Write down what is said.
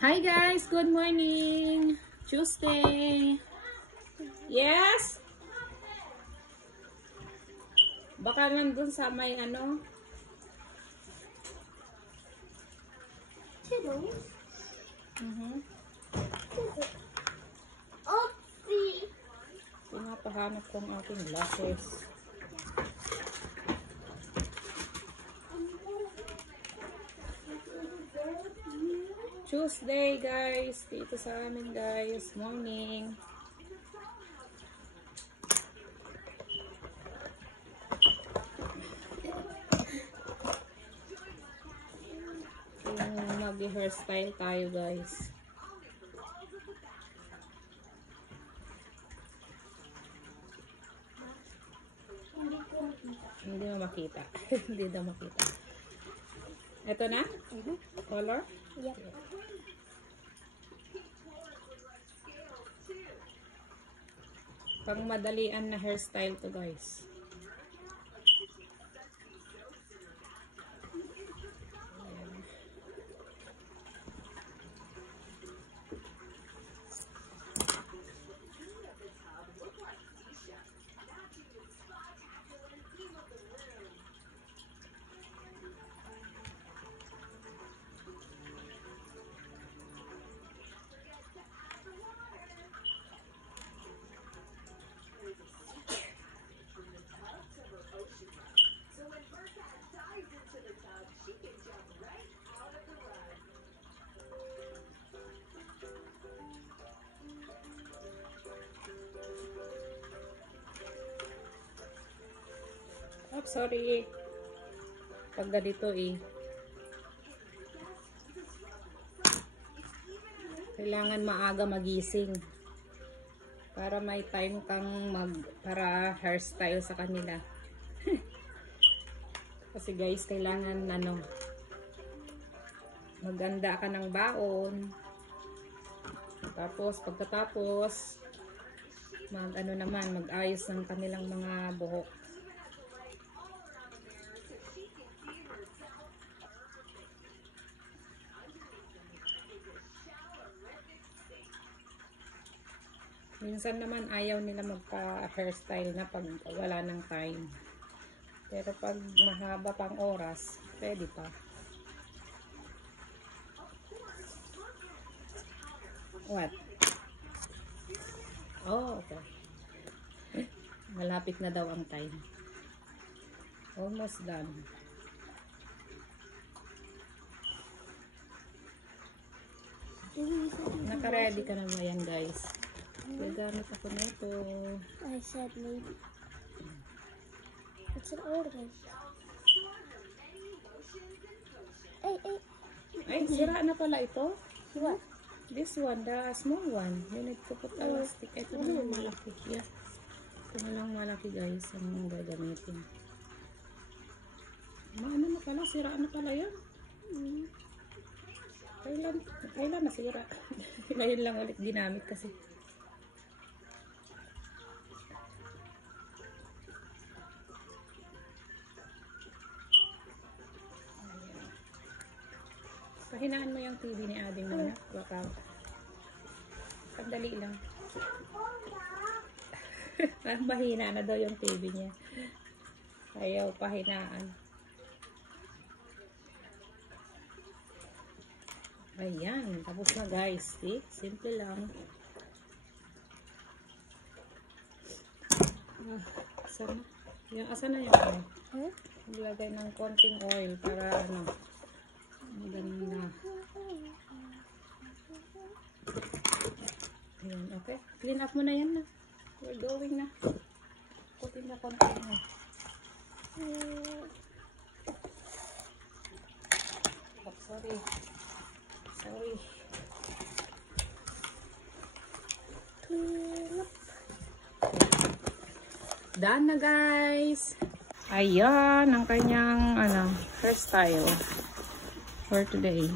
Hi guys, good morning. Tuesday. Yes? Baka nandun sa may ano? Pinapahanap ko ang aking glasses. Tuesday guys, dito sa amin guys, morning. Mag-hairstyle tayo guys. Hindi mo makita. Hindi daw makita. Ito na? Color? Yep. Pang madalian na hairstyle to guys. Oh, sorry. Pag ganito kailangan maaga magising para may time kang para hairstyle sa kanila. Kasi guys, kailangan maganda ka ng baon. Tapos pagkatapos mag-ayos ng kanilang mga buhok. Minsan naman ayaw nila magpa-hairstyle na pag wala ng time. Pero pag mahaba pang oras, pwede pa. What? Oh, okay. Malapit na daw ang time. Almost done. Naka-ready ka na ba yan guys? Gagamit ako nito. I said maybe. It's an old one. Ay, sira na pala ito. What? This one, the small one. You need to put elastic. Ito na lang malaki. Yeah. Ito na lang malaki guys. Ang gagamitin. Ano na pala? Sira na pala yan. Kailan nasira? Ngayon lang ulit ginamit kasi. Pahinaan mo yung TV ni Ading muna. Baka sandali lang. Mahina na daw yung TV niya. Ayaw pahinaan. Ayan, tapos na guys. See? Simple lang. Asan na yung oil? Ilagay ng konting oil para maganda. Ayan, okay. Clean up mo na yan na. We're going na. Putin na konting na. Oh, sorry. Done na guys. Ayan ang kanyang hairstyle for today.